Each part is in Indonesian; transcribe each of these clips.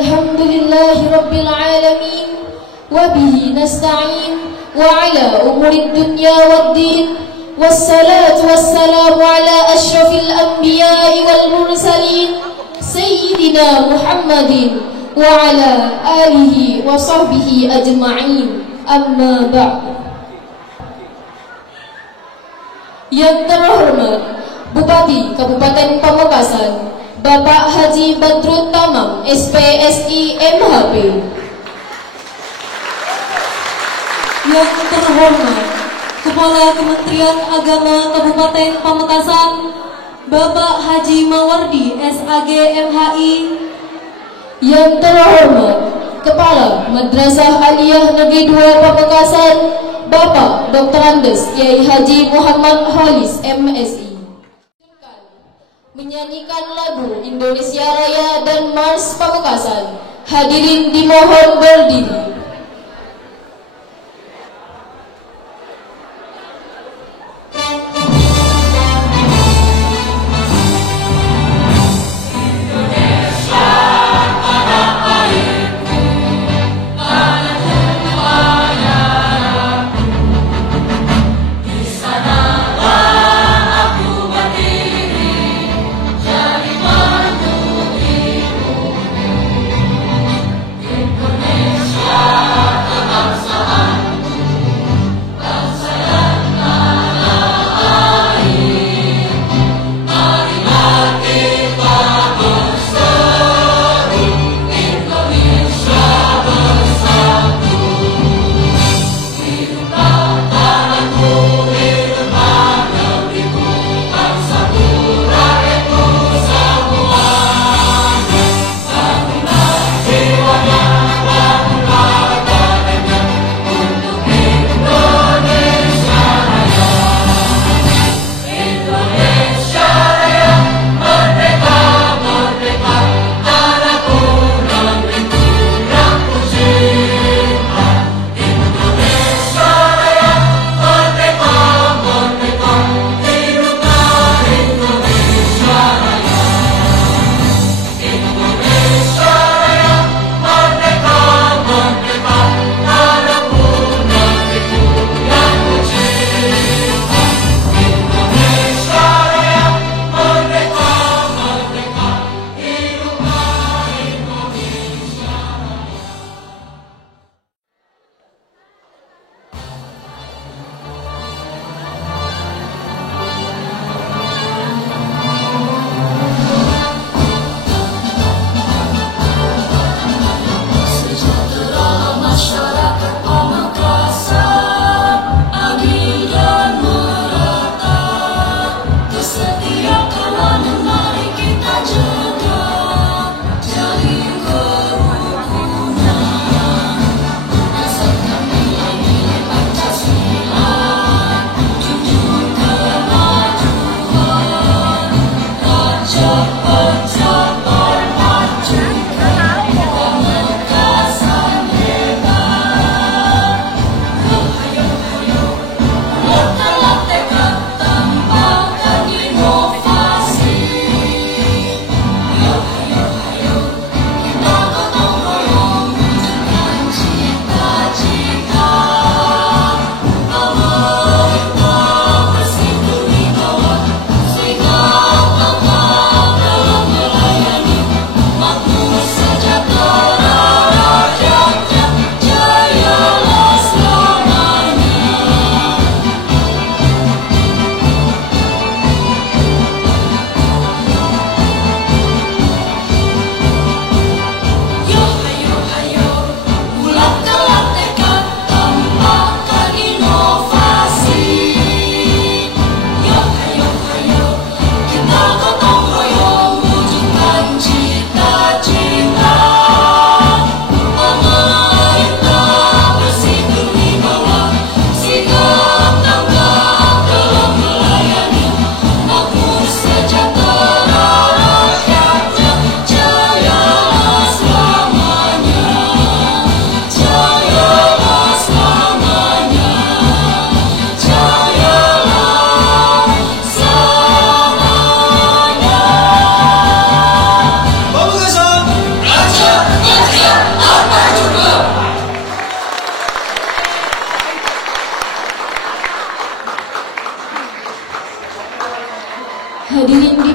Alhamdulillahi Rabbil Alamin, wabihi nasta'in, wa ala umuri dunya waddin, wassalatu wassalamu ala ashrafil anbiya'i wal mursalin, Sayyidina Muhammadin wa ala alihi wa sahbihi ajma'in, amma ba'd. Yang terhormat Bupati Kabupaten Pamekasan Bapak Haji Badrut Tamam, SPSI MHP. Yang terhormat Kepala Kementerian Agama Kabupaten Pamekasan Bapak Haji Mawardi, SAG MHI. Yang terhormat Kepala Madrasah Aliyah Negeri 2 Pamekasan Bapak Dr. Andes Kiai Haji Muhammad Halis, MSI. Menyanyikan lagu Indonesia Raya dan Mars Pamekasan. Hadirin dimohon berdiri. Indonesia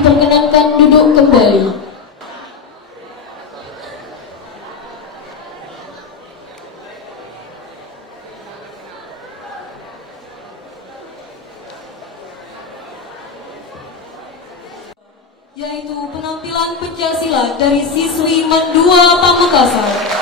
diperkenankan duduk kembali. Yaitu penampilan pencaksilat dari siswi MAN 2 Pamekasan.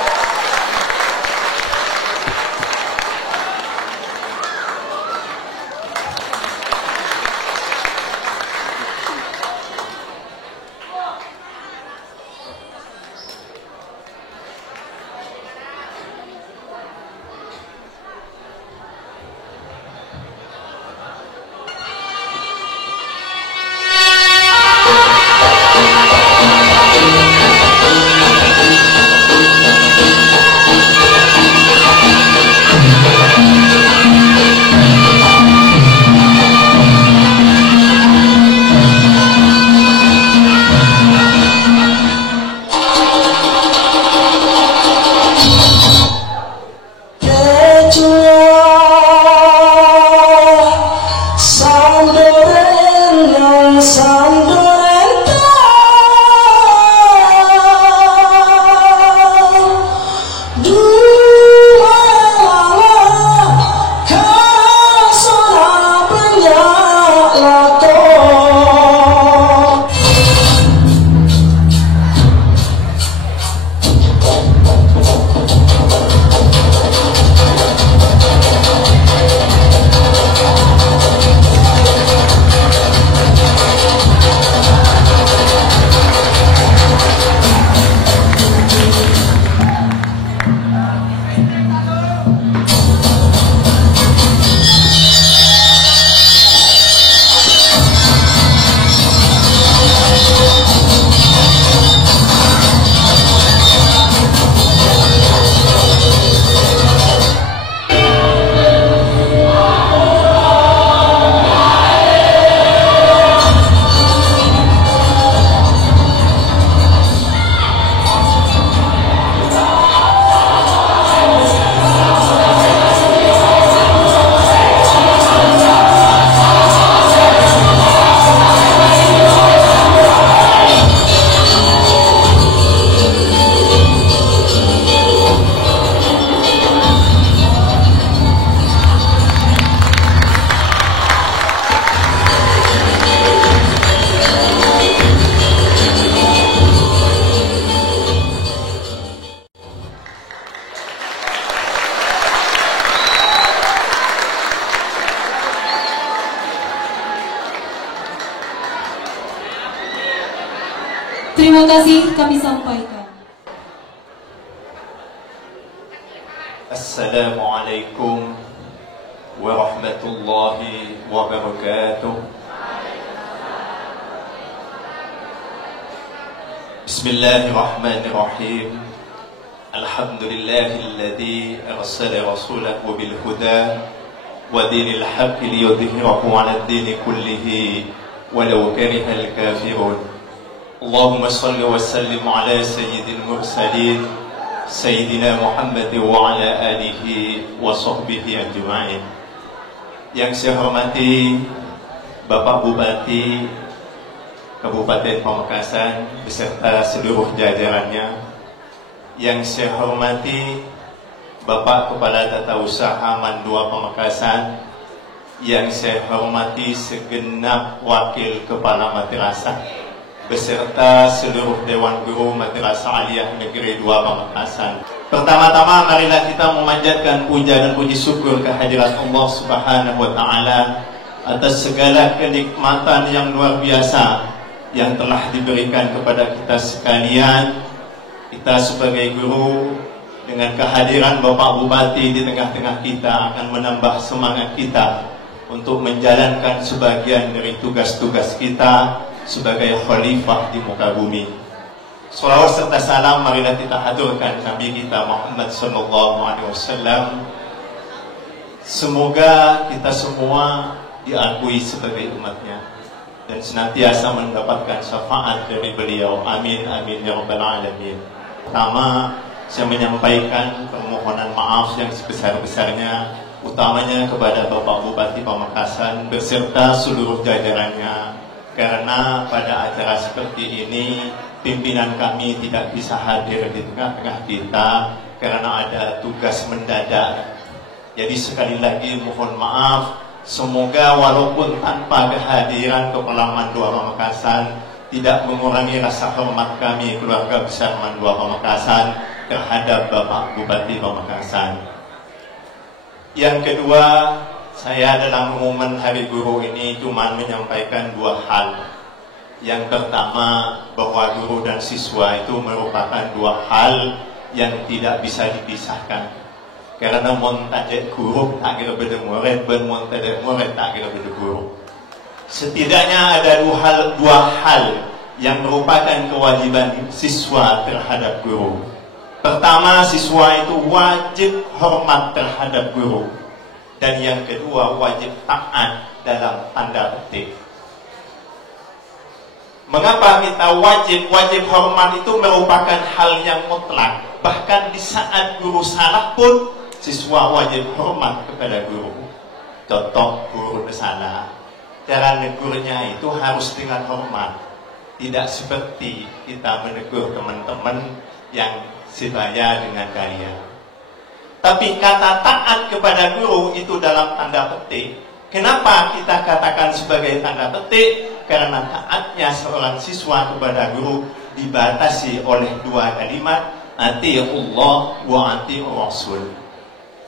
Terima kasih kami sampaikan. Assalamualaikum warahmatullahi wabarakatuh. Bismillahirrahmanirrahim. Alhamdulillahilladzi arsala rasulahu bil huda wa dinil haqqi liyudhhirahu 'ala ad-dini kullihi walau karihal kafirun. Allahumma salli wa sallim ala sayyidil mursalin Sayyidina Muhammad wa ala alihi wa sahbihi ajma'in. Yang saya hormati Bapak Bupati Kabupaten Pamekasan beserta seluruh jajarannya. Yang saya hormati Bapak Kepala Tata Usaha MAN 2 Pamekasan. Yang saya hormati segenap wakil kepala madrasah beserta seluruh Dewan Guru Madrasah Aliyah Negeri 2 Pamekasan. Pertama-tama marilah kita memanjatkan puja dan puji syukur kehadirat Allah Subhanahu wa taala atas segala kenikmatan yang luar biasa yang telah diberikan kepada kita sekalian. Kita sebagai guru dengan kehadiran Bapak Bupati di tengah-tengah kita akan menambah semangat kita untuk menjalankan sebagian dari tugas-tugas kita sebagai khalifah di muka bumi. Salawat serta salam marilah kita haturkan Nabi kita Muhammad sallallahu alaihi wasallam. Semoga kita semua diakui sebagai umatnya dan senantiasa mendapatkan syafaat dari beliau. Amin amin ya rabbal alamin. Pertama, saya menyampaikan permohonan maaf yang sebesar-besarnya, utamanya kepada Bapak Bupati Pamekasan beserta seluruh jajarannya, karena pada acara seperti ini pimpinan kami tidak bisa hadir di tengah-tengah kita karena ada tugas mendadak. Jadi sekali lagi mohon maaf, semoga walaupun tanpa kehadiran Kepala Mandua Pamekasan tidak mengurangi rasa hormat kami keluarga besar Mandua Pamekasan terhadap Bapak Bupati Pamekasan. Yang kedua, saya dalam momen Hari Guru ini cuma menyampaikan dua hal. Yang pertama, bahwa guru dan siswa itu merupakan dua hal yang tidak bisa dipisahkan. Karena mon tajek guru tak kira beda murid, ben mon tajek murid tak kira beda guru. Setidaknya ada dua hal yang merupakan kewajiban siswa terhadap guru. Pertama, siswa itu wajib hormat terhadap guru. Dan yang kedua, wajib taat dalam tanda petik. Mengapa kita wajib hormat itu merupakan hal yang mutlak. Bahkan di saat guru salah pun siswa wajib hormat kepada guru. Contoh, guru bersalah, cara negurnya itu harus dengan hormat. Tidak seperti kita menegur teman-teman yang sebaya dengan kalian. Tapi kata taat kepada guru itu dalam tanda petik. Kenapa kita katakan sebagai tanda petik? Karena taatnya seorang siswa kepada guru dibatasi oleh dua kalimat, ati'ullah wa ati'ur rasul.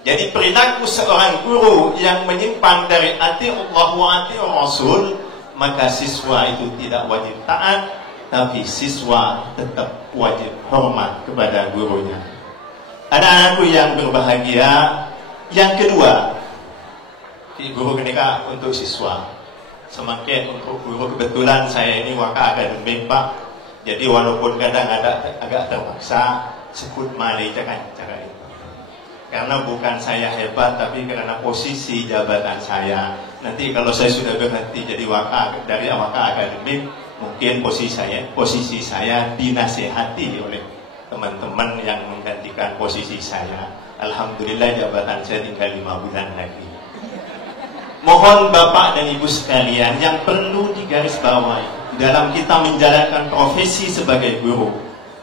Jadi perilaku seorang guru yang menyimpang dari ati'ullah wa ati'ur rasul, maka siswa itu tidak wajib taat, tapi siswa tetap wajib hormat kepada gurunya. Anak-anakku yang berbahagia, yang kedua, guru ketika untuk siswa. Semakin untuk guru, kebetulan saya ini waka akademik Pak. Jadi walaupun kadang agak terpaksa sebut malai cara itu. Karena bukan saya hebat, tapi karena posisi jabatan saya. Nanti kalau saya sudah berhenti jadi dari waka akademik, mungkin posisi saya dinasihati oleh teman-teman yang menggantikan posisi saya. Alhamdulillah jabatan saya tinggal 5 bulan lagi. Mohon Bapak dan Ibu sekalian yang perlu digarisbawahi dalam kita menjalankan profesi sebagai guru,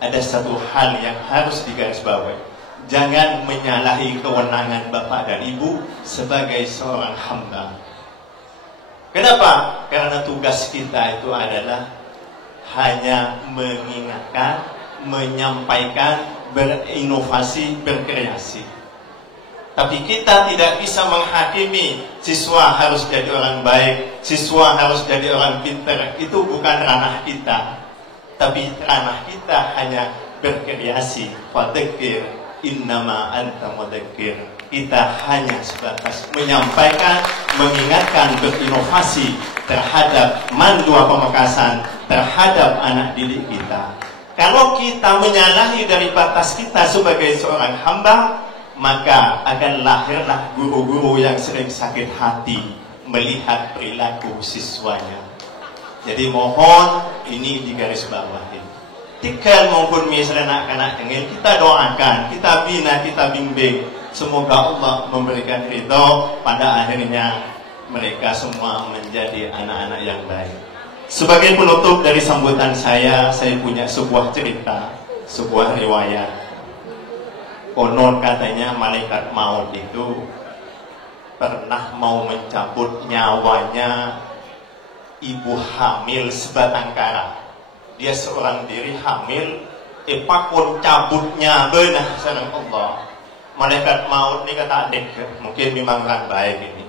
ada satu hal yang harus digarisbawahi. Jangan menyalahi kewenangan Bapak dan Ibu sebagai seorang hamba. Kenapa? Karena tugas kita itu adalah hanya mengingatkan, menyampaikan, berinovasi, berkreasi. Tapi kita tidak bisa menghakimi siswa harus jadi orang baik, siswa harus jadi orang pintar. Itu bukan ranah kita. Tapi ranah kita hanya berkreasi. Fadzakir innama anta mudzakir. Kita hanya sebatas menyampaikan, mengingatkan, berinovasi terhadap Mandua Pamekasan, terhadap anak didik kita. Kalau kita menyalahi dari batas kita sebagai seorang hamba, maka akan lahirlah guru-guru yang sering sakit hati melihat perilaku siswanya. Jadi mohon ini digarisbawahi. Tikal maupun misalnya anak-anak ingin kita doakan, kita bina, kita bimbing. Semoga Allah memberikan ridho, pada akhirnya mereka semua menjadi anak-anak yang baik. Sebagai penutup dari sambutan saya punya sebuah cerita, sebuah riwayat. Konon katanya malaikat maut itu pernah mau mencabut nyawanya ibu hamil sebatang kara. Dia seorang diri hamil, pakon cabutnya benar sareng Allah. Malaikat maut ini kata adik, mungkin memang orang baik ini.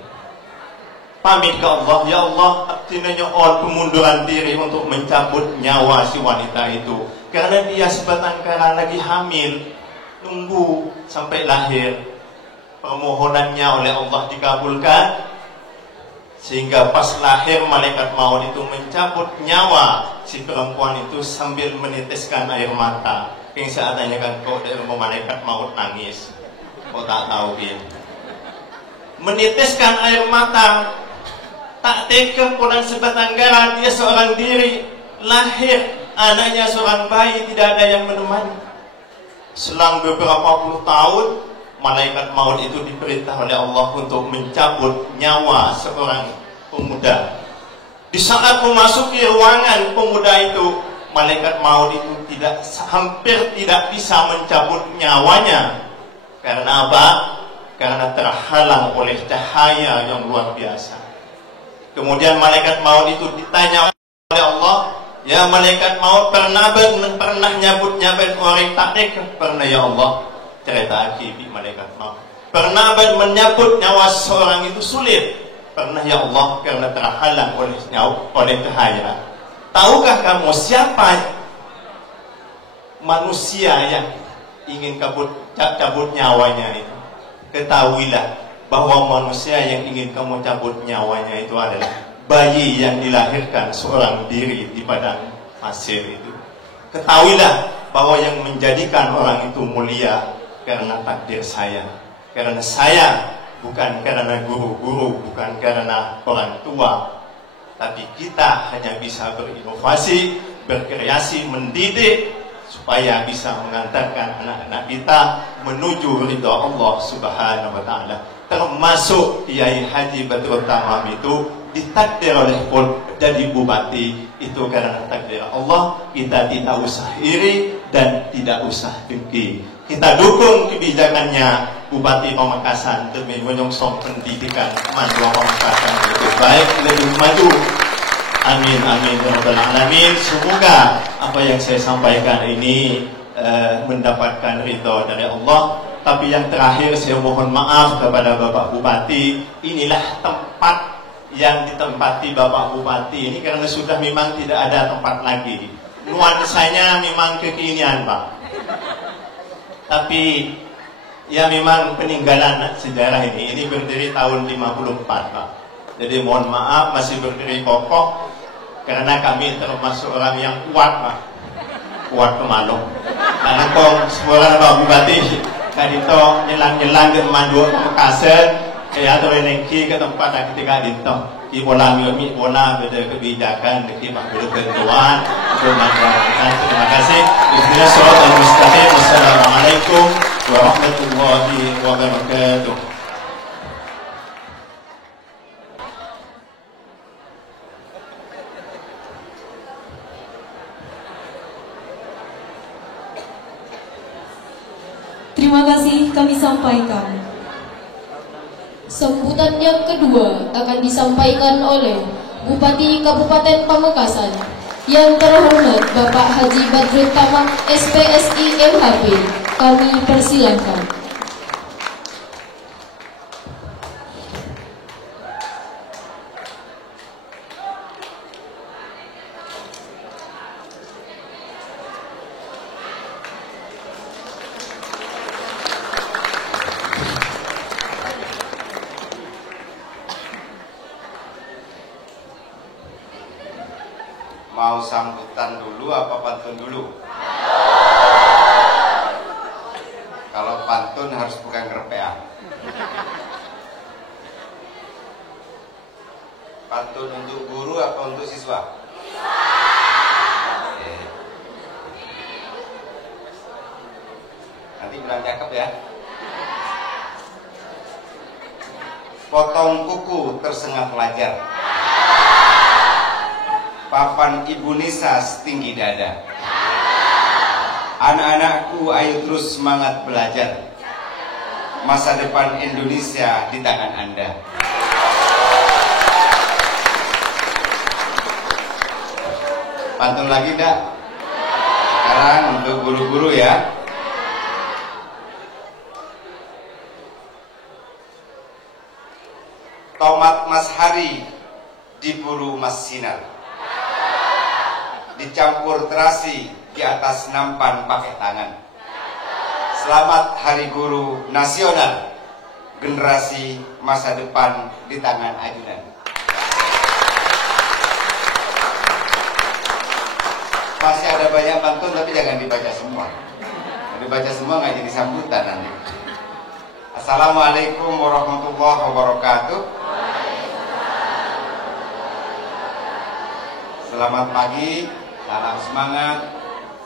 Pamit ke Allah, ya Allah, tinanya pemunduran diri untuk mencabut nyawa si wanita itu. Karena dia sebatang kara lagi hamil, nunggu sampai lahir. Permohonannya oleh Allah dikabulkan, sehingga pas lahir malaikat maut itu mencabut nyawa si perempuan itu sambil menitiskan air mata. Yang saya tanyakan, kok dari malaikat maut nangis? Kok tak tahu dia? Menitiskan air mata, tak tega pulang sebatang kara, dia seorang diri, lahir, anaknya seorang bayi, tidak ada yang menemani. Selang beberapa puluh tahun, malaikat maut itu diperintah oleh Allah untuk mencabut nyawa seorang pemuda. Di saat memasuki ruangan pemuda itu, malaikat maut itu hampir tidak bisa mencabut nyawanya. Karena apa? Karena terhalang oleh cahaya yang luar biasa. Kemudian malaikat maut itu ditanya oleh Allah, ya malaikat maut, pernah nyabut orang takdik? Pernah ya Allah. Cerita akibat malaikat maut. Pernah menyabut nyawa seorang itu sulit? Pernah ya Allah, karena terhalang oleh cahaya. Tahukah kamu siapa manusia yang ingin cabut nyawanya itu? Ketahuilah bahwa manusia yang ingin kamu cabut nyawanya itu adalah bayi yang dilahirkan seorang diri di padang pasir itu. Ketahuilah bahwa yang menjadikan orang itu mulia karena takdir saya. Karena saya, bukan karena guru-guru, bukan karena orang tua. Tapi kita hanya bisa berinovasi, berkreasi, mendidik supaya bisa mengantarkan anak-anak kita menuju ridha Allah Subhanahu wa taala. Termasuk Kiai Haji Badrut Tamam itu ditakdir oleh jadi bupati itu karena takdir Allah. Kita tidak usah iri dan tidak usah dengki. Kita dukung kebijakannya Bupati Pamekasan demi menyongsong pendidikan Mandua Pamekasan lebih baik, lebih maju. Amin, amin, ya rabbal alamin. Semoga apa yang saya sampaikan ini mendapatkan ridha dari Allah. Tapi yang terakhir saya mohon maaf kepada Bapak Bupati. Inilah tempat yang ditempati Bapak Bupati ini karena sudah memang tidak ada tempat lagi. Nuansanya memang kekinian, Pak. Tapi ya memang peninggalan sejarah ini berdiri tahun 54, Pak. Jadi mohon maaf masih berdiri kokoh karena kami termasuk orang yang kuat, Pak. Kuat kemalung. Karena kong seorang Pak Bupati kadito nyelang-nyelang ke Mandua Pamekasan ya terenengki ke tempat ketika dito di bola beda kebijakan di Pak Guru Ketuaan terima kasih. Bismillahirrahmanirrahim. Mustaqim. Wassalamualaikum warahmatullahi wabarakatuh. Terima kasih kami sampaikan. Sambutan yang kedua akan disampaikan oleh Bupati Kabupaten Pamekasan yang terhormat Bapak Haji Badrut Tamam SPSI MHP. Kami persilahkan. Mau sambutan dulu apa pantun dulu? Kalau pantun harus bukan ngerpean. Pantun untuk guru apa untuk siswa? Oke. Nanti bilang cakep ya. Potong kuku tersengat pelajar. Papan Ibu Nisa setinggi dada. Anak-anakku ayo terus semangat belajar. Masa depan Indonesia di tangan Anda. Pantun lagi enggak? Sekarang untuk guru-guru ya. Tomat Mas Hari diburu Mas Sinar. Dicampur terasi di atas nampan pakai tangan. Selamat Hari Guru Nasional. Generasi masa depan di tangan ajudan. Masih ada banyak pantun tapi jangan dibaca semua. Dibaca semua nggak jadi sambutan nanti. Assalamualaikum warahmatullahi wabarakatuh. Selamat pagi. Salam semangat,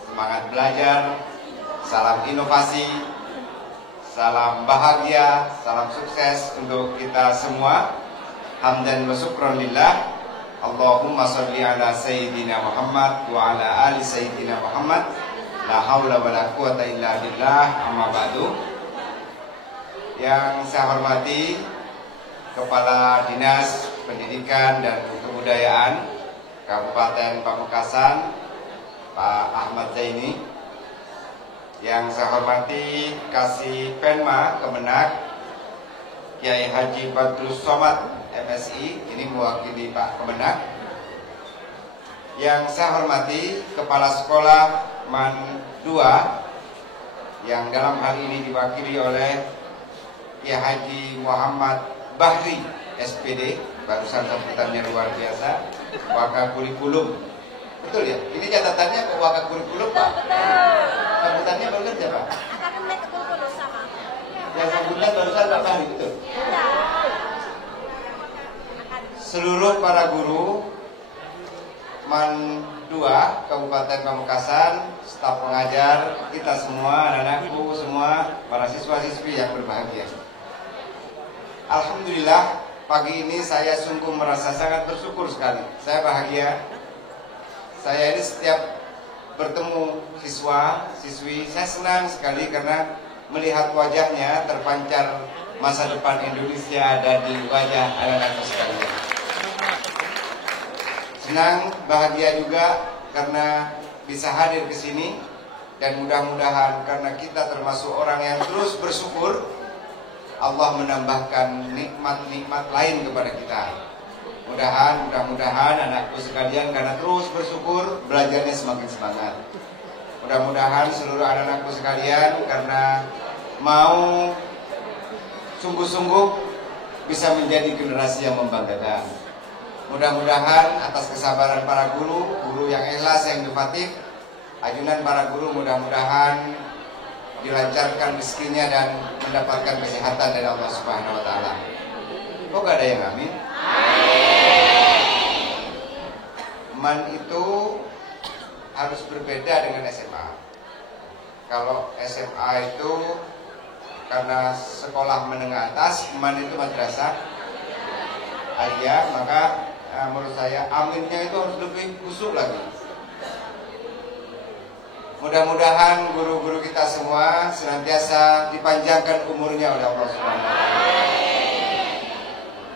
semangat belajar, salam inovasi, salam bahagia, salam sukses untuk kita semua. Hamdan wa syukron lillah. Allahumma sholli ala Sayyidina Muhammad wa ala ali Sayyidina Muhammad. La haula wa la quwata illa billah. Amma ba'du. Yang saya hormati Kepala Dinas Pendidikan dan Kebudayaan Kabupaten Pamekasan, Pak Ahmad Zaini. Yang saya hormati Kasih Penma Kemenak Kiai Haji Badrus Somad MSI, ini mewakili Pak Kemenak. Yang saya hormati Kepala Sekolah MAN 2 yang dalam hal ini diwakili oleh Kiai Haji Muhammad Bahri SPD, barusan sambutannya luar biasa. Wakakurikulum, betul ya? Ini catatannya ke Wakakurikulum Pak? Sambutannya benar ya Pak? Yang sambutan barusan Pak Bahri, betul? Seluruh para guru MAN 2 Kabupaten Pamekasan, staf pengajar, kita semua, anak-anakku semua, para siswa-siswi yang berbahagia. Alhamdulillah, pagi ini saya sungguh merasa sangat bersyukur sekali. Saya bahagia. Saya ini setiap bertemu siswa, siswi, saya senang sekali karena melihat wajahnya terpancar masa depan Indonesia dan di wajah anak-anak sekalian. Senang, bahagia juga karena bisa hadir ke sini dan mudah-mudahan karena kita termasuk orang yang terus bersyukur, Allah menambahkan nikmat-nikmat lain kepada kita. Mudah-mudahan anakku sekalian karena terus bersyukur belajarnya semakin semangat. Mudah-mudahan seluruh anak-anakku sekalian karena mau sungguh-sungguh bisa menjadi generasi yang membanggakan. Mudah-mudahan atas kesabaran para guru yang ikhlas, yang inovatif, ajunan para guru mudah-mudahan dilancarkan rezekinya dan mendapatkan kesehatan dari Allah Subhanahu wa taala. Kok gak ada yang amin? MAN itu harus berbeda dengan SMA. Kalau SMA itu karena sekolah menengah atas, MAN itu madrasah aliyah, maka menurut saya aminnya itu harus lebih khusyuk lagi. Mudah-mudahan guru-guru kita semua senantiasa dipanjangkan umurnya oleh Allah Subhanahu wa taala.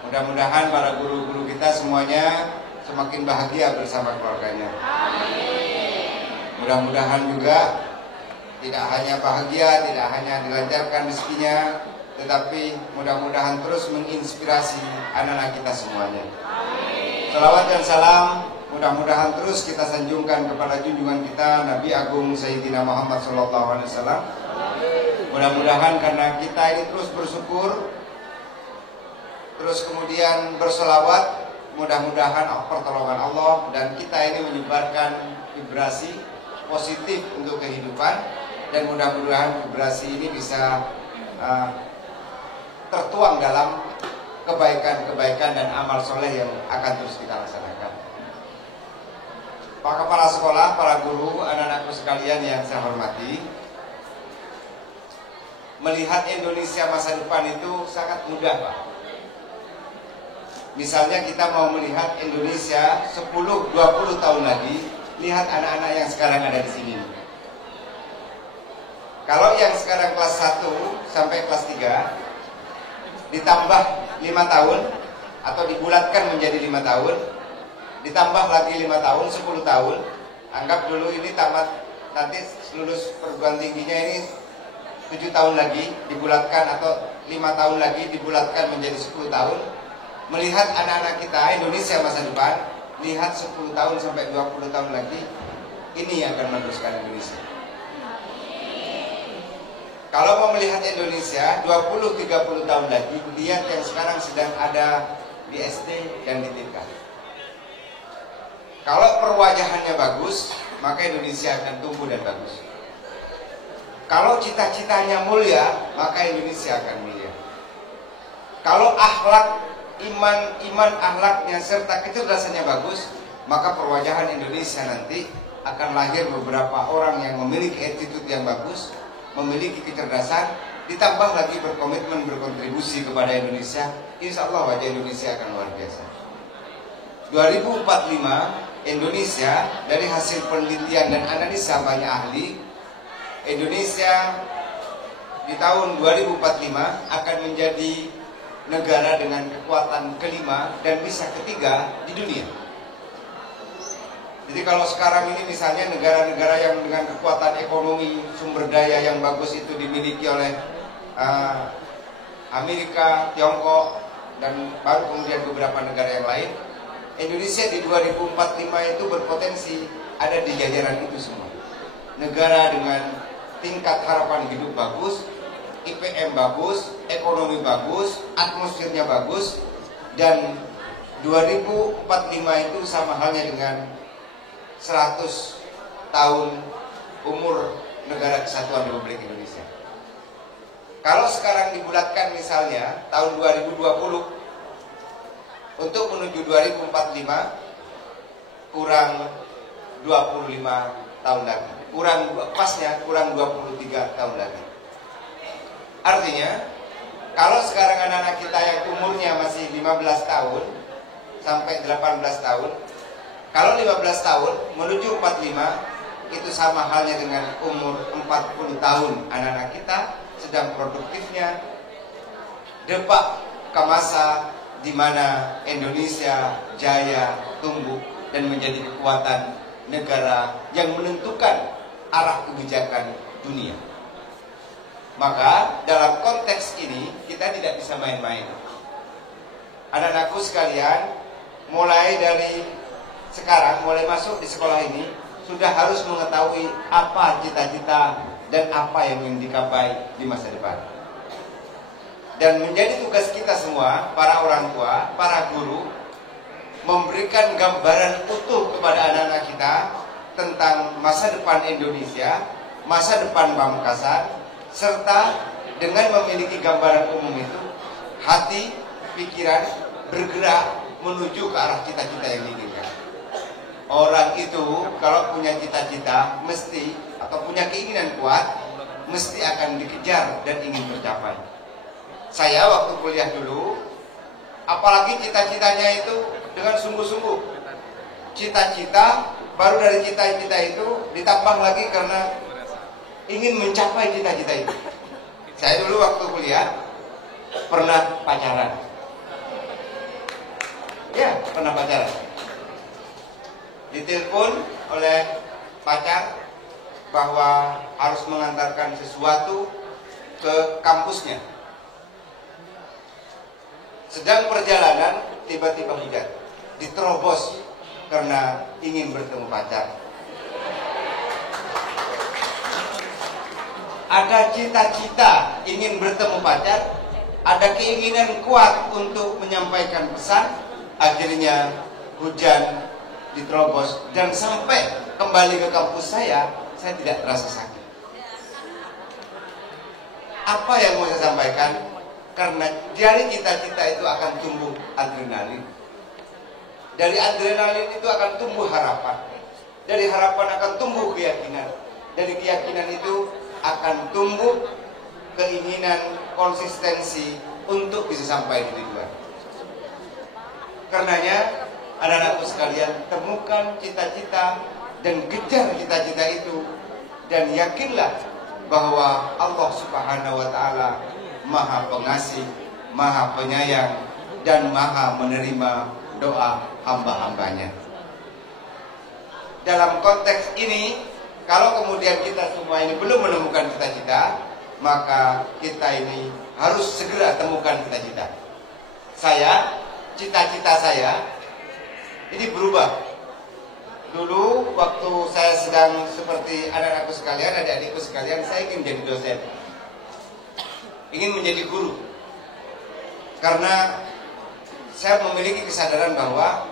Mudah-mudahan para guru-guru kita semuanya semakin bahagia bersama keluarganya. Mudah-mudahan juga tidak hanya bahagia, tidak hanya dilancarkan rezekinya, tetapi mudah-mudahan terus menginspirasi anak-anak kita semuanya. Salawat dan salam mudah-mudahan terus kita sanjungkan kepada junjungan kita Nabi Agung Sayyidina Muhammad SAW. Mudah-mudahan karena kita ini terus bersyukur, terus kemudian berselawat, mudah-mudahan pertolongan Allah dan kita ini menyebarkan vibrasi positif untuk kehidupan, dan mudah-mudahan vibrasi ini bisa tertuang dalam kebaikan-kebaikan dan amal soleh yang akan terus kita laksanakan. Pak Kepala Sekolah, para guru, anak-anakku sekalian yang saya hormati, melihat Indonesia masa depan itu sangat mudah Pak. Misalnya kita mau melihat Indonesia 10-20 tahun lagi, lihat anak-anak yang sekarang ada di sini. Kalau yang sekarang kelas 1 sampai kelas 3 ditambah 5 tahun atau dibulatkan menjadi 5 tahun, ditambah lagi 5 tahun, 10 tahun. Anggap dulu ini tamat, nanti lulus perguruan tingginya ini 7 tahun lagi dibulatkan, atau 5 tahun lagi dibulatkan menjadi 10 tahun. Melihat anak-anak kita Indonesia masa depan, lihat 10 tahun sampai 20 tahun lagi, ini yang akan meneruskan Indonesia. Kalau mau melihat Indonesia 20-30 tahun lagi, lihat yang sekarang sedang ada di SD dan di TK. Kalau perwajahannya bagus, maka Indonesia akan tumbuh dan bagus. Kalau cita-citanya mulia, maka Indonesia akan mulia. Kalau akhlak, iman akhlaknya serta kecerdasannya bagus, maka perwajahan Indonesia nanti akan lahir beberapa orang yang memiliki attitude yang bagus, memiliki kecerdasan, ditambah lagi berkomitmen berkontribusi kepada Indonesia. Insya Allah wajah Indonesia akan luar biasa. 2045 Indonesia, dari hasil penelitian dan analisa banyak ahli, Indonesia di tahun 2045 akan menjadi negara dengan kekuatan kelima dan bisa ketiga di dunia. Jadi kalau sekarang ini misalnya negara-negara yang dengan kekuatan ekonomi, sumber daya yang bagus itu dimiliki oleh Amerika, Tiongkok, dan baru kemudian beberapa negara yang lain, Indonesia di 2045 itu berpotensi ada di jajaran itu semua. Negara dengan tingkat harapan hidup bagus, IPM bagus, ekonomi bagus, atmosfernya bagus, dan 2045 itu sama halnya dengan 100 tahun umur negara kesatuan Republik Indonesia. Kalau sekarang dibulatkan misalnya tahun 2020 untuk menuju 2045 kurang 25 tahun lagi. Kurang 23 tahun lagi. Artinya kalau sekarang anak-anak kita yang umurnya masih 15 tahun sampai 18 tahun, kalau 15 tahun menuju 45 itu sama halnya dengan umur 40 tahun anak-anak kita sedang produktifnya depak ke masa di mana Indonesia jaya tumbuh dan menjadi kekuatan negara yang menentukan arah kebijakan dunia. Maka dalam konteks ini kita tidak bisa main-main. Anak-anakku sekalian, mulai dari sekarang, mulai masuk di sekolah ini, sudah harus mengetahui apa cita-cita dan apa yang ingin dicapai di masa depan. Dan menjadi tugas kita semua, para orang tua, para guru, memberikan gambaran utuh kepada anak-anak kita tentang masa depan Indonesia, masa depan Pamekasan, serta dengan memiliki gambaran umum itu, hati, pikiran bergerak menuju ke arah cita-cita yang diinginkan. Orang itu kalau punya cita-cita mesti, atau punya keinginan kuat, mesti akan dikejar dan ingin tercapai. Saya waktu kuliah dulu, apalagi cita-citanya itu dengan sungguh-sungguh. Cita-cita, baru dari cita-cita itu ditambah lagi karena ingin mencapai cita-cita itu. Saya dulu waktu kuliah pernah pacaran. Ya, pernah pacaran. Ditelepon oleh pacar bahwa harus mengantarkan sesuatu ke kampusnya. Sedang perjalanan, tiba-tiba hujan, diterobos karena ingin bertemu pacar. Ada cita-cita ingin bertemu pacar, ada keinginan kuat untuk menyampaikan pesan, akhirnya hujan, diterobos, dan sampai kembali ke kampus saya tidak terasa sakit. Apa yang mau saya sampaikan? Karena dari cita-cita itu akan tumbuh adrenalin. Dari adrenalin itu akan tumbuh harapan. Dari harapan akan tumbuh keyakinan. Dari keyakinan itu akan tumbuh keinginan konsistensi untuk bisa sampai di tujuan. Karenanya anak-anakku sekalian, temukan cita-cita dan kejar cita-cita itu, dan yakinlah bahwa Allah Subhanahu wa Ta'ala Maha Pengasih, Maha Penyayang, dan Maha menerima doa hamba-hambanya. Dalam konteks ini, kalau kemudian kita semua ini belum menemukan cita-cita, maka kita ini harus segera temukan cita-cita. Cita-cita saya ini berubah. Dulu waktu saya sedang seperti anak-anakku sekalian, adik-adikku sekalian, saya ingin menjadi dosen, ingin menjadi guru. Karena saya memiliki kesadaran bahwa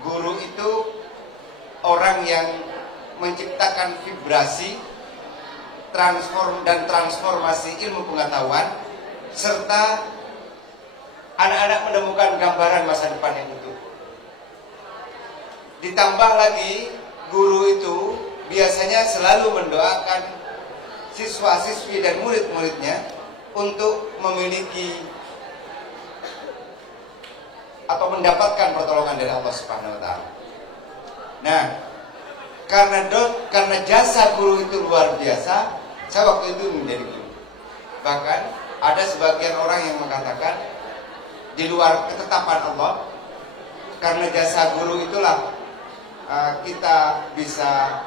guru itu orang yang menciptakan vibrasi, transformasi ilmu pengetahuan, serta anak-anak menemukan gambaran masa depan yang utuh. Ditambah lagi, guru itu biasanya selalu mendoakan siswa-siswi dan murid-muridnya untuk memiliki atau mendapatkan pertolongan dari Allah Subhanahu wa taala. Nah, karena jasa guru itu luar biasa, saya waktu itu menjadi guru. Bahkan ada sebagian orang yang mengatakan di luar ketetapan Allah, karena jasa guru itulah kita bisa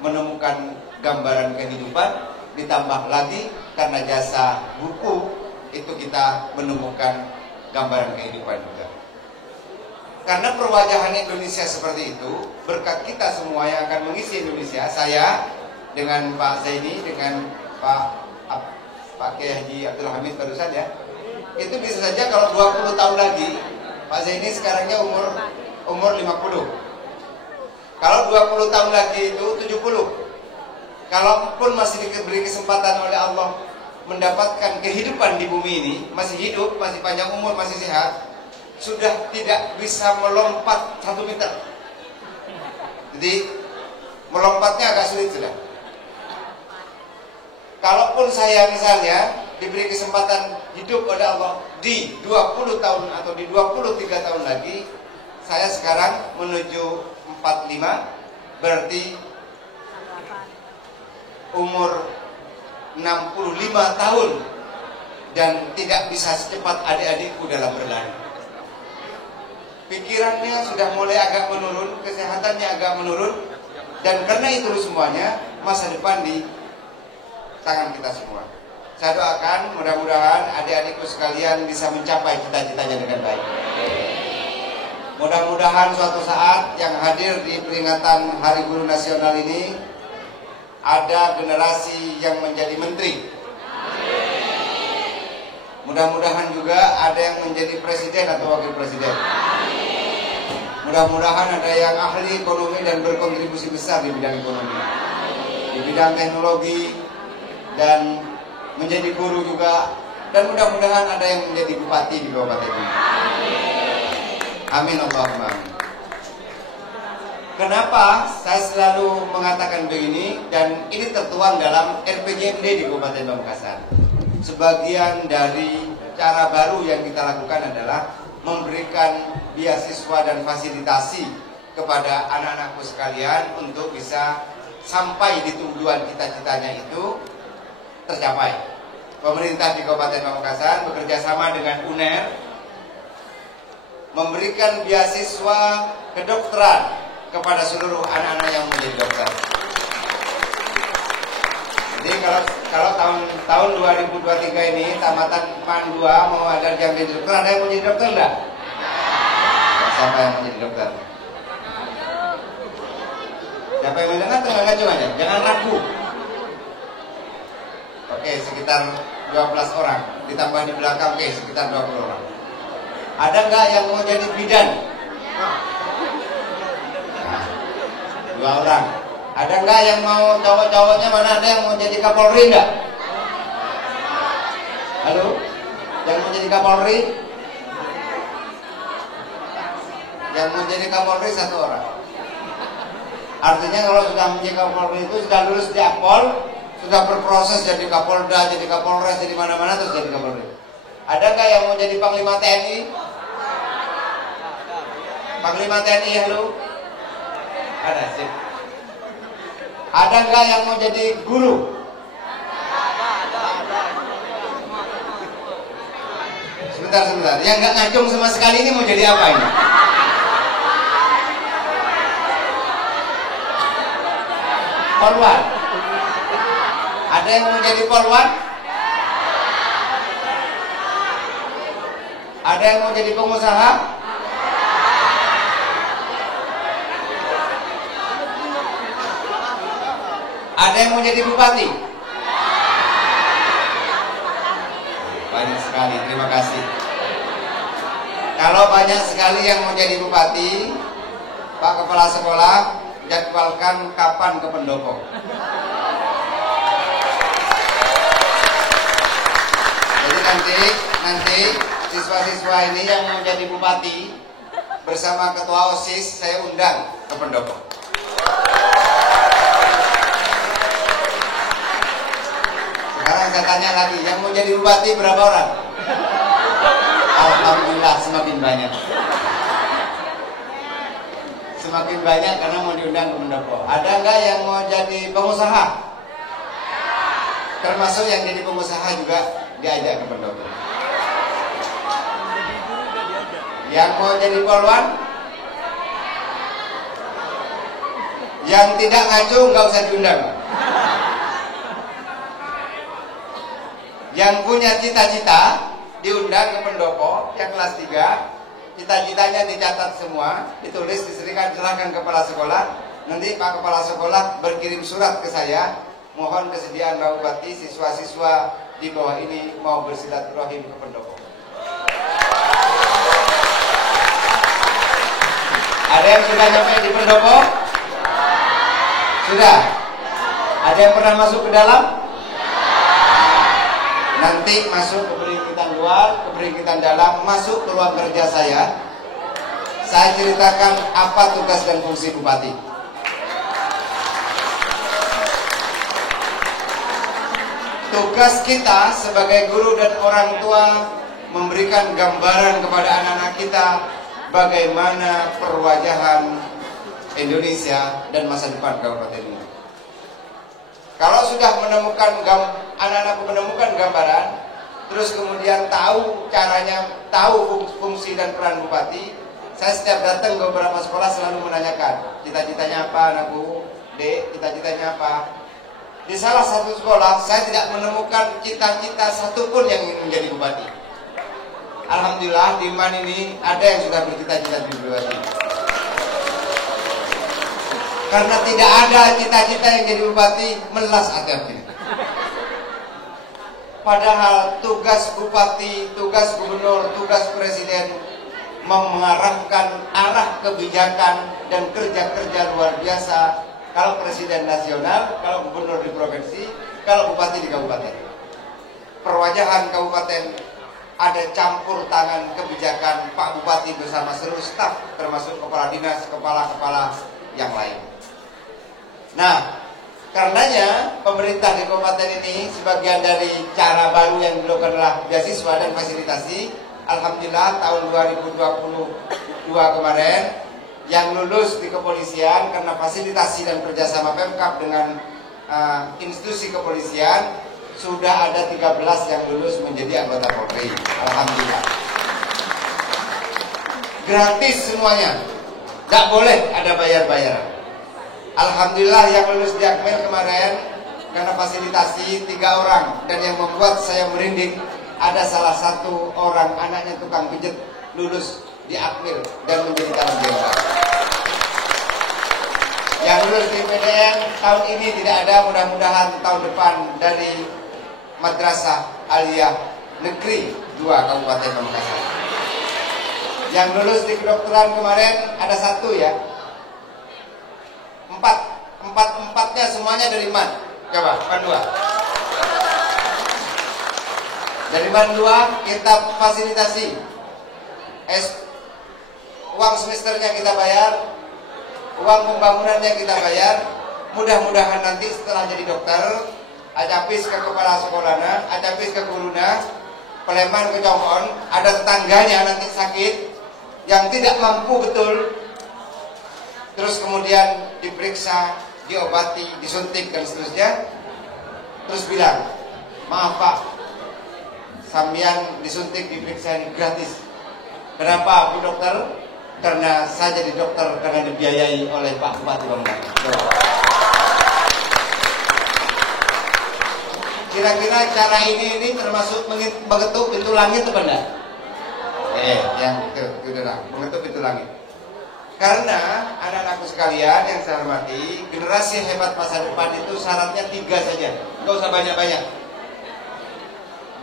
menemukan gambaran kehidupan, ditambah lagi karena jasa buku itu kita menemukan gambaran kehidupan juga. Karena perwajahan Indonesia seperti itu, berkat kita semua yang akan mengisi Indonesia, saya dengan Pak Zaini, dengan Pak Kiai Haji Abdul Hamid barusan ya, itu bisa saja kalau 20 tahun lagi, Pak Zaini sekarangnya umur 50. Kalau 20 tahun lagi itu 70. Kalaupun masih diberi kesempatan oleh Allah mendapatkan kehidupan di bumi ini, masih hidup, masih panjang umur, masih sehat, sudah tidak bisa melompat 1 meter. Jadi melompatnya agak sulit sudah. Kalaupun saya misalnya diberi kesempatan hidup oleh Allah di 20 tahun atau di 23 tahun lagi, saya sekarang menuju 45, berarti umur 65 tahun dan tidak bisa secepat adik-adikku dalam berlari. Pikirannya sudah mulai agak menurun, kesehatannya agak menurun, dan karena itu semuanya masa depan di tangan kita semua. Saya doakan mudah-mudahan adik-adikku sekalian bisa mencapai cita-citanya dengan baik. Mudah-mudahan suatu saat yang hadir di peringatan Hari Guru Nasional ini ada generasi yang menjadi menteri. Mudah-mudahan juga ada yang menjadi presiden atau wakil presiden. Mudah-mudahan ada yang ahli ekonomi dan berkontribusi besar di bidang ekonomi, di bidang teknologi, dan menjadi guru juga. Dan mudah-mudahan ada yang menjadi bupati di kabupaten ini. Amin Allahumma amin. Kenapa saya selalu mengatakan begini, dan ini tertuang dalam RPJMD di Kabupaten Pamekasan. Sebagian dari cara baru yang kita lakukan adalah memberikan beasiswa dan fasilitasi kepada anak-anakku sekalian untuk bisa sampai di tujuan cita-citanya itu tercapai. Pemerintah di Kabupaten Pamekasan bekerja sama dengan UNER memberikan beasiswa kedokteran kepada seluruh anak-anak yang menjadi dokter. Jadi kalau tahun 2023 ini tamatan PAN 2 mau ada yang menjadi dokter, ada yang mau jadi dokter enggak? Siapa yang mau jadi dokter? Siapa yang mendengar tengah ngacung aja, jangan ragu. Oke, sekitar 12 orang, ditambah di belakang, oke, sekitar 20 orang. Ada nggak yang mau jadi bidan? Nah, 2 orang. Ada nggak yang mau cowok-cowoknya, mana ada yang mau jadi Kapolri nggak? Halo? Yang mau jadi Kapolri? Yang mau jadi Kapolri 1 orang. Artinya kalau sudah menjadi Kapolri itu sudah lulus di Akpol, sudah berproses jadi Kapolda, jadi Kapolres, jadi mana-mana terus jadi Kapolri. Ada nggak yang mau jadi Panglima TNI? Panglima TNI, halo? Ada sih. Ada nggak yang mau jadi guru? Sebentar. Yang nggak ngacung sama sekali ini mau jadi apa ini? Polwan. Ada yang mau jadi polwan? Ada yang mau jadi pengusaha? Ada yang mau jadi bupati? Banyak sekali, terima kasih. Kalau banyak sekali yang mau jadi bupati, Pak Kepala Sekolah, jadwalkan kapan ke pendopo. Jadi nanti siswa-siswa ini yang mau jadi bupati bersama ketua OSIS saya undang ke pendopo. Sekarang saya tanya lagi, yang mau jadi bupati berapa orang? Alhamdulillah semakin banyak. semakin banyak karena mau diundang ke pendopo. Ada nggak yang mau jadi pengusaha? Termasuk yang jadi pengusaha juga diajak ke pendopo. Yang mau jadi polwan? Yang tidak ngacu nggak usah diundang. Yang punya cita-cita diundang ke pendopo yang kelas 3. Cita-citanya dicatat semua, ditulis, diserahkan kepala sekolah. Nanti Pak Kepala Sekolah berkirim surat ke saya, mohon kesediaan Pak Bupati, siswa-siswa di bawah ini mau bersilaturahim ke pendopo. Ada yang sudah nyampe di pendopo? Sudah? Ada yang pernah masuk ke dalam? Nanti masuk ke peringkitan luar, ke peringkitan dalam, masuk ke ruang kerja saya ceritakan apa tugas dan fungsi bupati. Tugas kita sebagai guru dan orang tua memberikan gambaran kepada anak-anak kita bagaimana perwajahan Indonesia dan masa depan kabupaten ini. Kalau sudah menemukan anak-anakku menemukan gambaran, terus kemudian tahu caranya, tahu fungsi dan peran bupati, saya setiap datang ke beberapa sekolah selalu menanyakan, cita-citanya apa anakku, Dek, cita-citanya apa? Di salah satu sekolah saya tidak menemukan cita-cita satupun yang ingin menjadi bupati. Alhamdulillah di Man ini ada yang sudah bercita-cita menjadi bupati. Karena tidak ada cita-cita yang jadi bupati, melas hati-hati. Padahal tugas bupati, tugas gubernur, tugas presiden mengarahkan arah kebijakan dan kerja-kerja luar biasa. Kalau presiden nasional, kalau gubernur di provinsi, kalau bupati di kabupaten. Perwajahan kabupaten ada campur tangan kebijakan Pak Bupati bersama seluruh staf, termasuk kepala dinas, kepala-kepala yang lain. Nah, karenanya pemerintah di kabupaten ini sebagian dari cara baru yang dilakukan adalah beasiswa dan fasilitasi. Alhamdulillah tahun 2022 kemarin yang lulus di kepolisian karena fasilitasi dan kerjasama Pemkab dengan institusi kepolisian sudah ada 13 yang lulus menjadi anggota Polri. Alhamdulillah. Gratis semuanya, tidak boleh ada bayar-bayaran. Alhamdulillah yang lulus di Akmil kemarin karena fasilitasi 3 orang, dan yang membuat saya merinding ada salah satu orang anaknya tukang pijet lulus di Akmil dan menjadi calon jenderal. Yang lulus di PDN tahun ini tidak ada, mudah-mudahan tahun depan dari Madrasah Aliyah Negeri 2 Kabupaten Pamekasan. Yang lulus di kedokteran kemarin ada 1 ya. Empatnya semuanya dari MAN. Coba, MAN 2. Dari MAN 2 kita fasilitasi. Uang semesternya kita bayar, uang pembangunannya kita bayar. Mudah-mudahan nanti setelah jadi dokter, acapis ke kepala sekolahnya, acapis ke guruna, Peleman ke Congkon, ada tetangganya nanti sakit yang tidak mampu betul. Terus kemudian diperiksa, diobati, disuntik dan seterusnya. Terus bilang, maaf Pak, sambian disuntik, diperiksa ini gratis. Kenapa Bu Dokter? Karena saya jadi dokter karena dibiayai oleh Pak Bupati Pamekasan. Kira-kira cara ini termasuk mengetuk pintu langit atau enggak? Yang itu adalah mengetuk pintu langit. Karena anak-anakku sekalian yang saya hormati, generasi hebat masa depan itu syaratnya 3 saja, nggak usah banyak-banyak.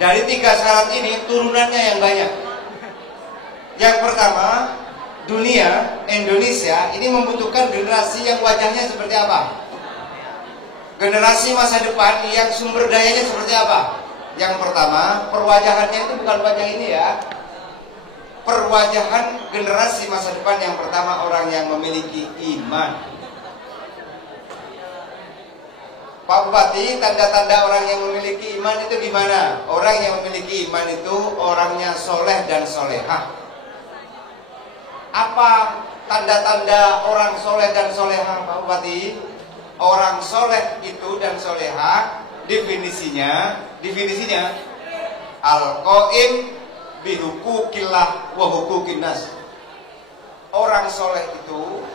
Dari 3 syarat ini turunannya yang banyak. Yang pertama, dunia Indonesia ini membutuhkan generasi yang wajahnya seperti apa? Generasi masa depan yang sumber dayanya seperti apa? Yang pertama, perwajahannya itu bukan wajah ini ya. Perwajahan generasi masa depan yang pertama orang yang memiliki iman. Pak Bupati, tanda-tanda orang yang memiliki iman itu gimana? Orang yang memiliki iman itu orangnya soleh dan solehah. Apa tanda-tanda orang soleh dan soleha, Pak Bupati. Orang soleh itu dan soleha definisinya al-qaim bihukukillah wa hukukinnas. Orang soleh itu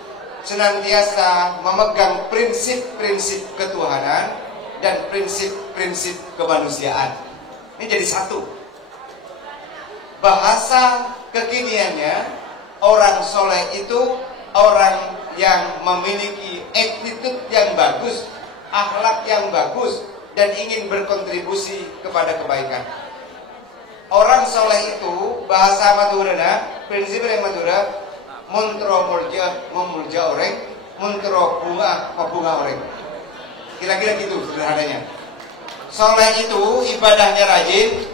senantiasa memegang prinsip-prinsip ketuhanan dan prinsip-prinsip kemanusiaan. Ini jadi satu. Bahasa kekiniannya, orang soleh itu orang yang memiliki attitude yang bagus, akhlak yang bagus, dan ingin berkontribusi kepada kebaikan. Orang soleh itu, bahasa Madura, prinsip yang Madura, muntro memulja orang, muntro bunga orang. Kira-kira gitu sederhananya. Soleh itu ibadahnya rajin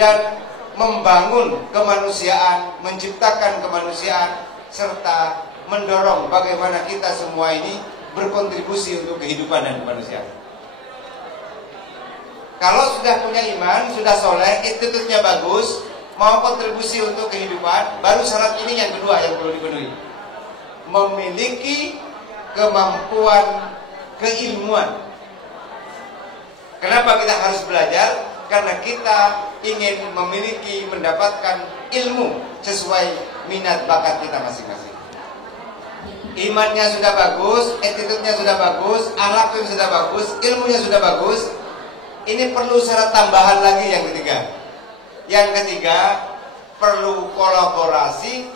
dan membangun kemanusiaan, menciptakan kemanusiaan, serta mendorong bagaimana kita semua ini berkontribusi untuk kehidupan dan kemanusiaan. Kalau sudah punya iman, sudah soleh, attitude-nya bagus, mau kontribusi untuk kehidupan, baru syarat ini yang kedua yang perlu dipenuhi. Memiliki kemampuan keilmuan. Kenapa kita harus belajar? Karena kita ingin memiliki, mendapatkan ilmu sesuai minat bakat kita masing-masing. Imannya sudah bagus, attitude-nya sudah bagus, akhlaknya sudah bagus, ilmunya sudah bagus. Ini perlu syarat tambahan lagi yang ketiga. Yang ketiga, perlu kolaborasi,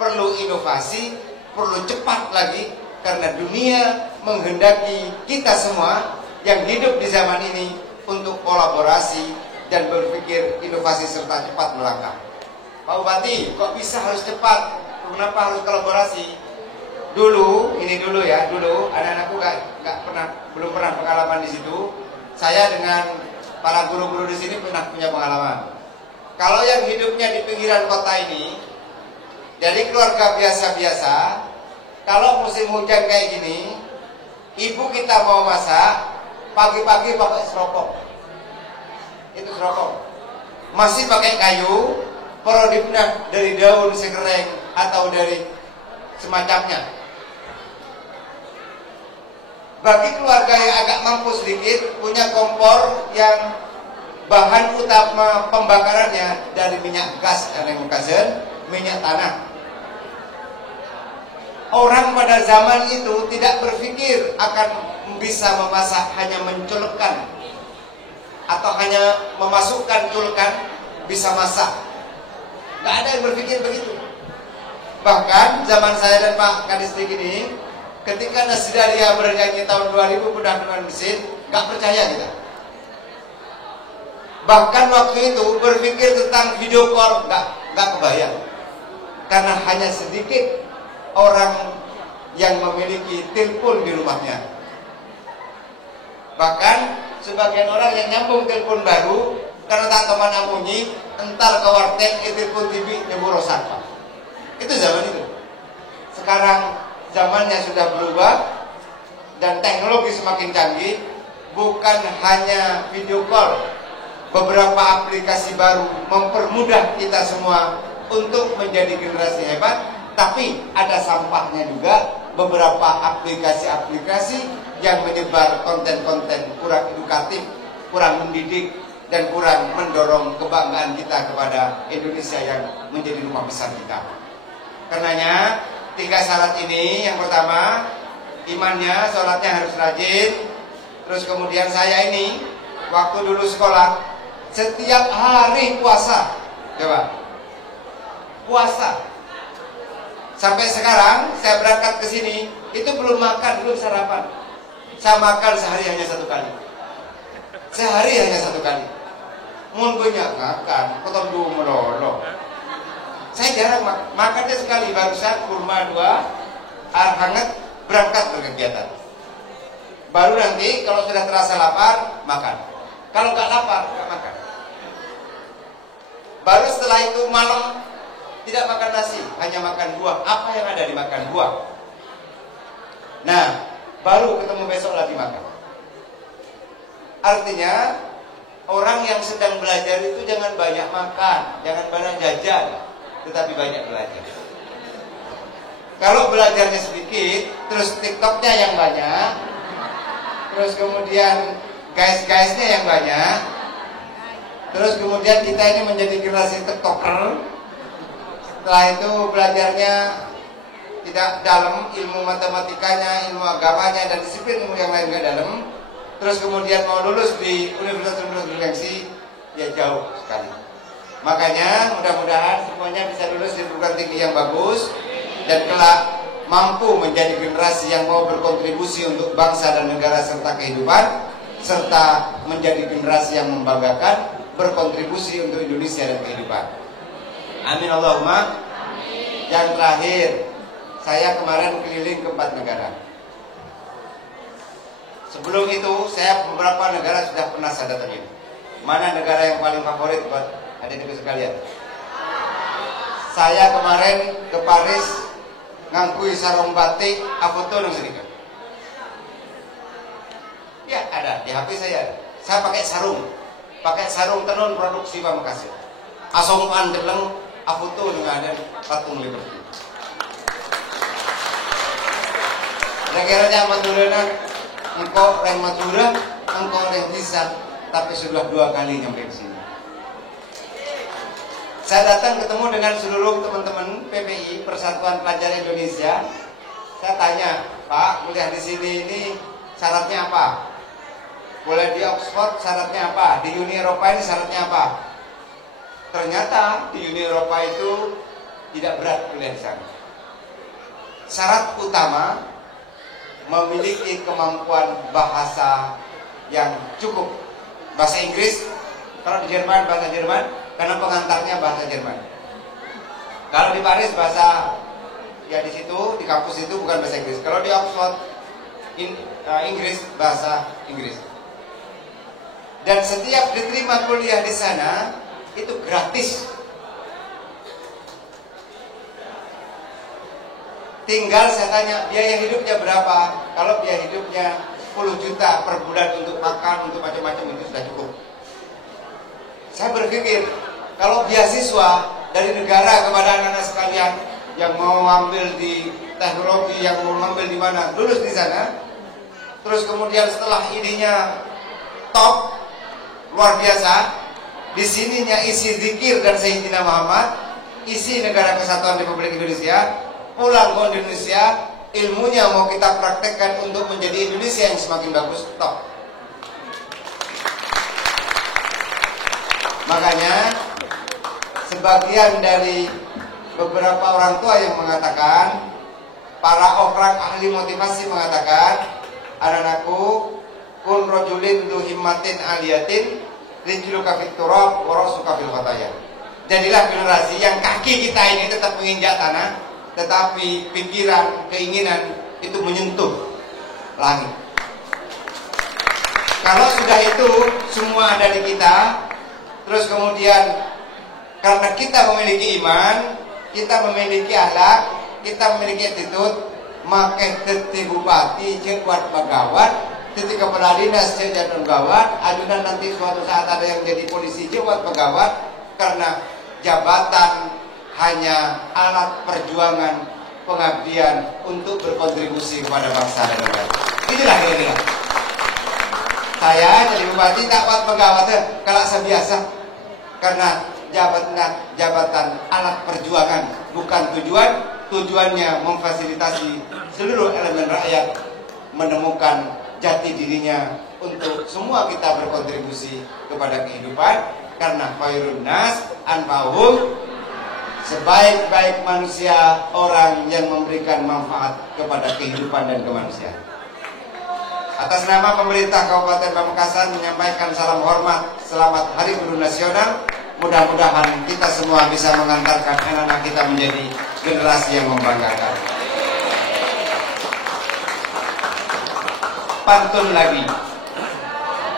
perlu inovasi, perlu cepat lagi. Karena dunia menghendaki kita semua yang hidup di zaman ini untuk kolaborasi dan berpikir inovasi serta cepat melangkah. Pak Bupati, kok bisa harus cepat? Kenapa harus kolaborasi? Dulu anak-anakku belum pernah pengalaman di situ. Saya dengan para guru-guru di sini pernah punya pengalaman. Kalau yang hidupnya di pinggiran kota ini, dari keluarga biasa-biasa, kalau musim hujan kayak gini, ibu kita mau masak, pagi-pagi pakai serokok. Itu serokok. Masih pakai kayu, perodipnya dari daun segereng atau dari semacamnya. Bagi keluarga yang agak mampu sedikit, punya kompor yang bahan utama pembakarannya dari minyak gas dan minyak tanah. Orang pada zaman itu tidak berpikir akan bisa memasak hanya menculukkan atau hanya memasukkan culukan bisa masak. Gak ada yang berpikir begitu. Bahkan zaman saya dan Pak Kadistik ini, ketika Nasdaria bernyanyi tahun 2000 pedah dengan mesin, gak percaya kita. Bahkan waktu itu berpikir tentang video call gak kebayang. Karena hanya sedikit orang yang memiliki telepon di rumahnya. Bahkan sebagian orang yang nyambung telepon baru karena tak teman amunyi, entar ke warteg, telepon TV nyebur-rosak. Itu zaman itu. Sekarang zamannya sudah berubah dan teknologi semakin canggih. Bukan hanya video call, beberapa aplikasi baru mempermudah kita semua untuk menjadi generasi hebat. Tapi ada sampahnya juga, beberapa aplikasi-aplikasi yang menyebar konten-konten kurang edukatif, kurang mendidik, dan kurang mendorong kebanggaan kita kepada Indonesia yang menjadi rumah besar kita. Karenanya 3 syarat ini, yang pertama imannya, sholatnya harus rajin. Terus kemudian saya ini waktu dulu sekolah setiap hari puasa. Coba puasa. Sampai sekarang saya berangkat ke sini itu belum makan, belum sarapan. Saya makan sehari hanya 1 kali. Sehari hanya 1 kali. Mun banyak makan, potong dulu melolo. Saya jarang makannya sekali, barusan kurma 2, air hangat, berangkat berkegiatan. Baru nanti kalau sudah terasa lapar, makan. Kalau nggak lapar, nggak makan. Baru setelah itu malam tidak makan nasi, hanya makan buah. Apa yang ada dimakan? Buah. Nah, baru ketemu besok lagi makan. Artinya orang yang sedang belajar itu jangan banyak makan, jangan banyak jajan, tetapi banyak belajar. Kalau belajarnya sedikit, terus TikToknya yang banyak, terus kemudian guys-guysnya yang banyak, terus kemudian kita ini menjadi generasi TikToker. Setelah itu belajarnya tidak dalam, ilmu matematikanya, ilmu agamanya, dan disiplin ilmu yang lain gak dalam. Terus kemudian mau lulus di universitas-universitas bergengsi, ya jauh sekali. Makanya mudah-mudahan semuanya bisa lulus di perguruan tinggi yang bagus dan kelak mampu menjadi generasi yang mau berkontribusi untuk bangsa dan negara serta kehidupan, serta menjadi generasi yang membanggakan, berkontribusi untuk Indonesia dan kehidupan. Amin Allahumma. Yang terakhir, saya kemarin keliling ke 4 negara. Sebelum itu saya beberapa negara sudah pernah saya datangin. Mana negara yang paling favorit buat adik-adik sekalian? Saya kemarin ke Paris ngangkui sarung batik afoto nang sedikit. Ya ada di HP saya. Saya pakai sarung tenun produksi Pamekasan. Asong pandeleng afoto dengan ada patung Liberty. Negara Madura engkau reng Madura, engkau reng bisa, tapi sudah 2 kali nyampe ke sini. Saya datang ketemu dengan seluruh teman-teman PPI Persatuan Pelajar Indonesia. Saya tanya, Pak, kuliah di sini ini syaratnya apa? Boleh di Oxford syaratnya apa? Di Uni Eropa ini syaratnya apa? Ternyata di Uni Eropa itu tidak berat kuliah di sana. Syarat utama memiliki kemampuan bahasa yang cukup. Bahasa Inggris, kalau di Jerman bahasa Jerman, karena pengantarnya bahasa Jerman. Kalau di Paris bahasa, ya di situ di kampus itu bukan bahasa Inggris. Kalau di Oxford Inggris, bahasa Inggris. Dan setiap diterima kuliah di sana itu gratis. Tinggal saya tanya, biaya hidupnya berapa? Kalau biaya hidupnya 10 juta per bulan untuk makan, untuk macam-macam, itu sudah cukup. Saya berpikir, kalau beasiswa dari negara kepada anak-anak sekalian yang mau ngambil di teknologi, yang mau ngambil di mana, lulus di sana, terus kemudian setelah idenya top, luar biasa, di sininya isi zikir dan Sayyidina Muhammad, isi Negara Kesatuan Republik Indonesia, pulang ke Indonesia, ilmunya mau kita praktekkan untuk menjadi Indonesia yang semakin bagus, top. Makanya sebagian dari beberapa orang tua yang mengatakan, para orang ahli motivasi mengatakan, anak-anakku, kun rojulin du himmatin aliyatin rijluka fit turab wa rasuka fil khataya. Jadilah generasi yang kaki kita ini tetap menginjak tanah, tetapi pikiran, keinginan itu menyentuh langit. Kalau sudah itu semua ada di kita, terus kemudian karena kita memiliki iman, kita memiliki akhlak, kita memiliki attitude, maka teti bupati cek buat bagawat, teti kepala dinas cek jadon gawat, ajudan nanti suatu saat ada yang jadi polisi cek buat bagawat, karena jabatan hanya alat perjuangan pengabdian untuk berkontribusi kepada bangsa dan negara. Itulah kira-kira. Saya jadi bupati tak buat bagawat kalau sebiasa, karena jabatan alat perjuangan, bukan tujuan. Tujuannya memfasilitasi seluruh elemen rakyat menemukan jati dirinya untuk semua kita berkontribusi kepada kehidupan, karena khairun nas anfa'uhum, sebaik-baik manusia orang yang memberikan manfaat kepada kehidupan dan kemanusiaan. Atas nama pemerintah Kabupaten Pamekasan menyampaikan salam hormat, selamat Hari Guru Nasional. Mudah-mudahan kita semua bisa mengantarkan anak-anak kita menjadi generasi yang membanggakan. Pantun lagi.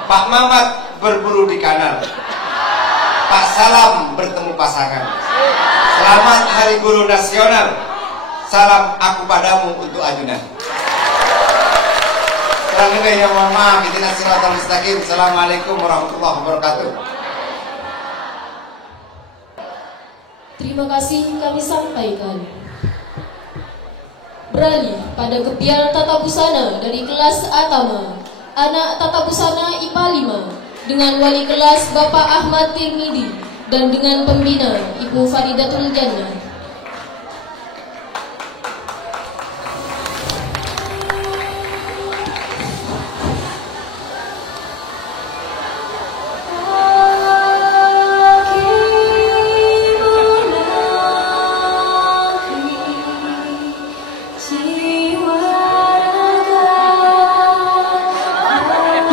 Pak Mamat berburu di kanal, Pak Salam bertemu pasangan. Selamat Hari Guru Nasional. Salam aku padamu untuk ajudan. Selanjutnya mohon maaf, ihdinas siratal mustaqim. Assalamualaikum warahmatullahi wabarakatuh. Terima kasih kami sampaikan. beralih pada gebiar tata busana dari kelas Atama, anak tata busana IPA 5, dengan wali kelas Bapak Ahmad Tirmidi dan dengan pembina Ibu Faridatul Jannah.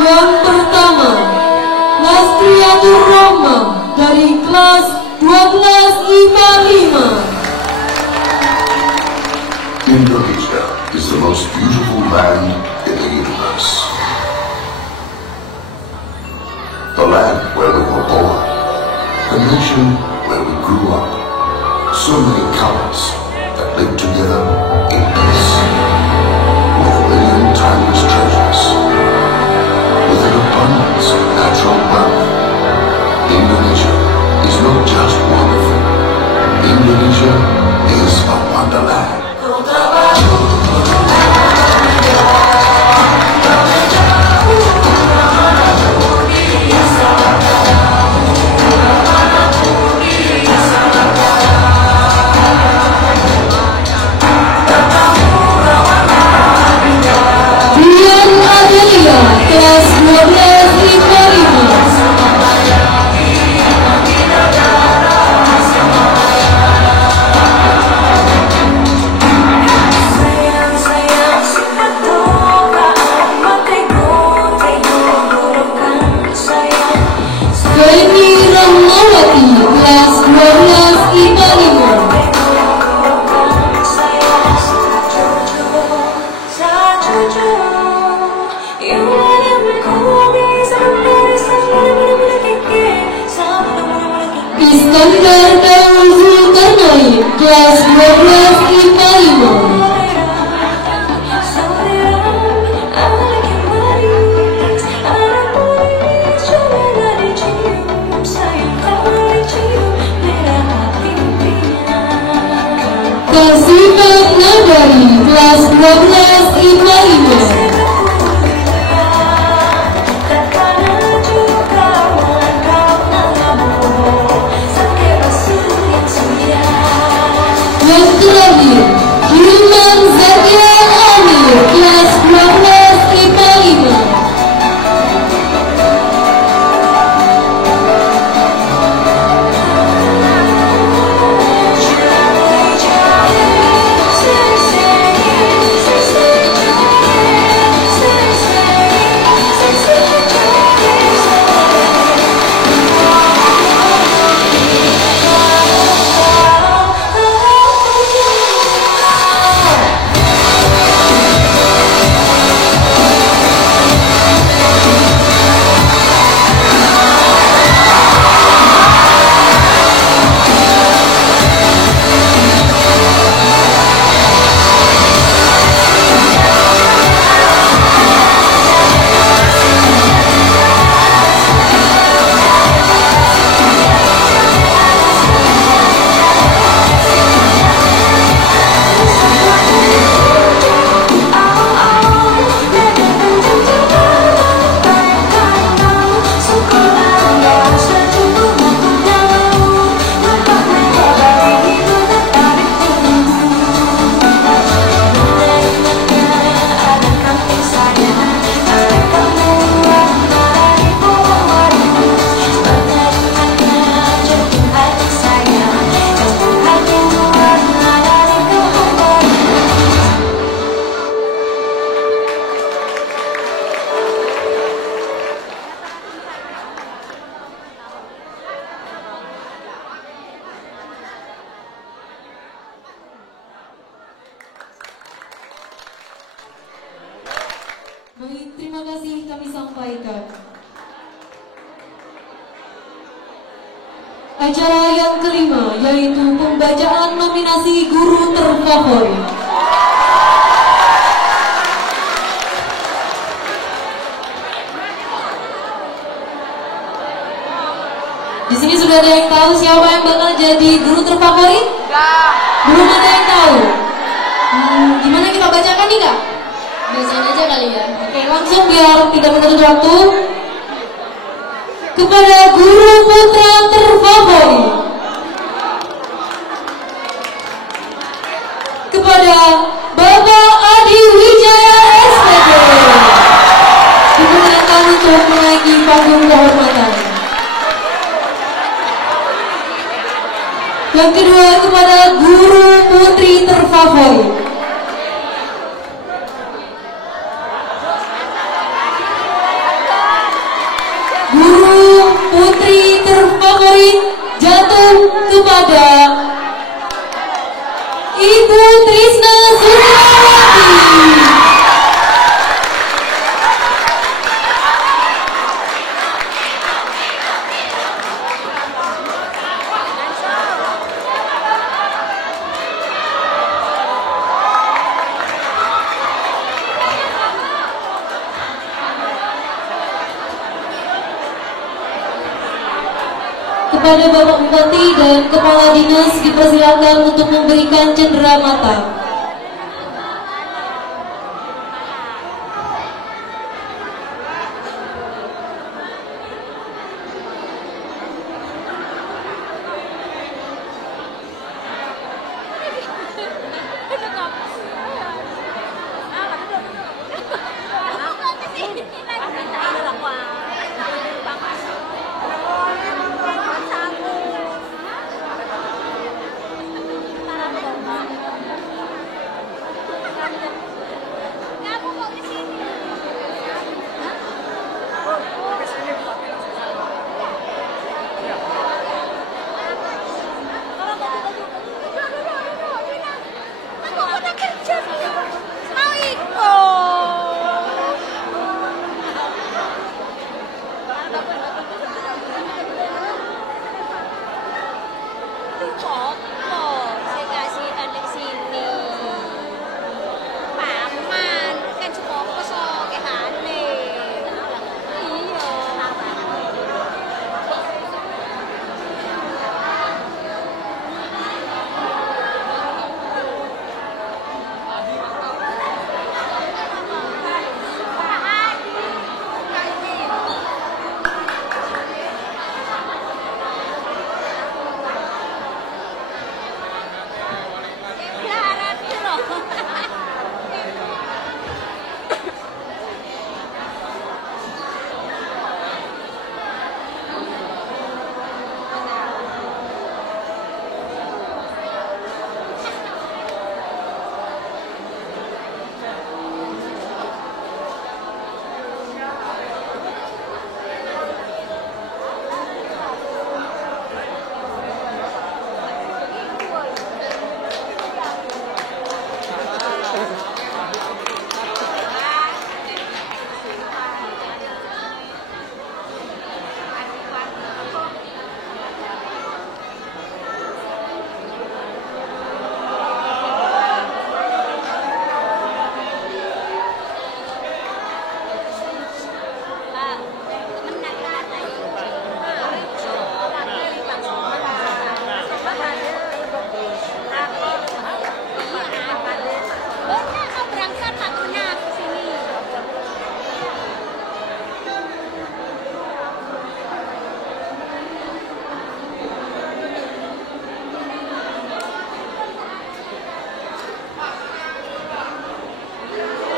Yang pertama, Nastriatur Roma dari kelas 12 IPA 5. Indonesia is the most beautiful land in the universe. The land where we were born, the nation where we grew up. So many colors that live together in peace, with a million timeless treasures, with an abundance of natural wealth. Indonesia is not just wonderful. Indonesia is a wonderland. Dian Adelia, kelas 12 IPA 5. Feni Rahmawati, kelas 12 IPA 5. Iskandar Daul Zulkarnain, kelas 12 IPA 5. Kasifat Nagari, kelas 12 IPA 5. Yang terakhir, Hilman Zakia Amir, kelas 12 IPA 5. Baik, terima kasih kami sampaikan. Acara yang kelima yaitu pembacaan nominasi guru terfavorit. Di sini sudah ada yang tahu siapa yang bakal jadi guru terfavorit? Belum ada yang tahu. Gimana kita bacakan nih Kak? Bacain aja kali ya. Oke, langsung biar tidak menurut waktu. Kepada guru putra terfavorit, kepada Bapak Adi Wijaya SPG, dipersilakan untuk menaiki panggung kehormatan. Yang kedua kepada guru putri terfavorit, guru putri terfavorit jatuh kepada Ibu Trisna Suryawati. Kepada Bapak Bupati dan Kepala Dinas dipersilakan untuk memberikan cendera mata.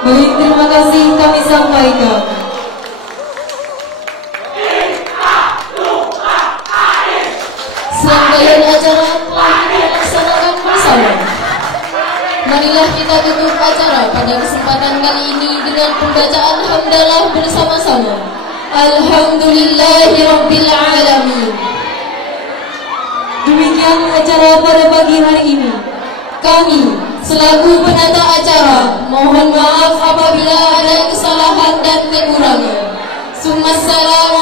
Baik, terima kasih kami sampaikan. Serangkaian acara telah kita laksanakan bersama. Marilah kita tutup acara pada kesempatan kali ini dengan pembacaan hamdalah bersama-sama. Alhamdulillahirabbil alamin. Demikian acara pada pagi hari ini. Kami selaku penata acara mohon maaf apabila ada kesalahan dan kekurangan. Assalamualaikum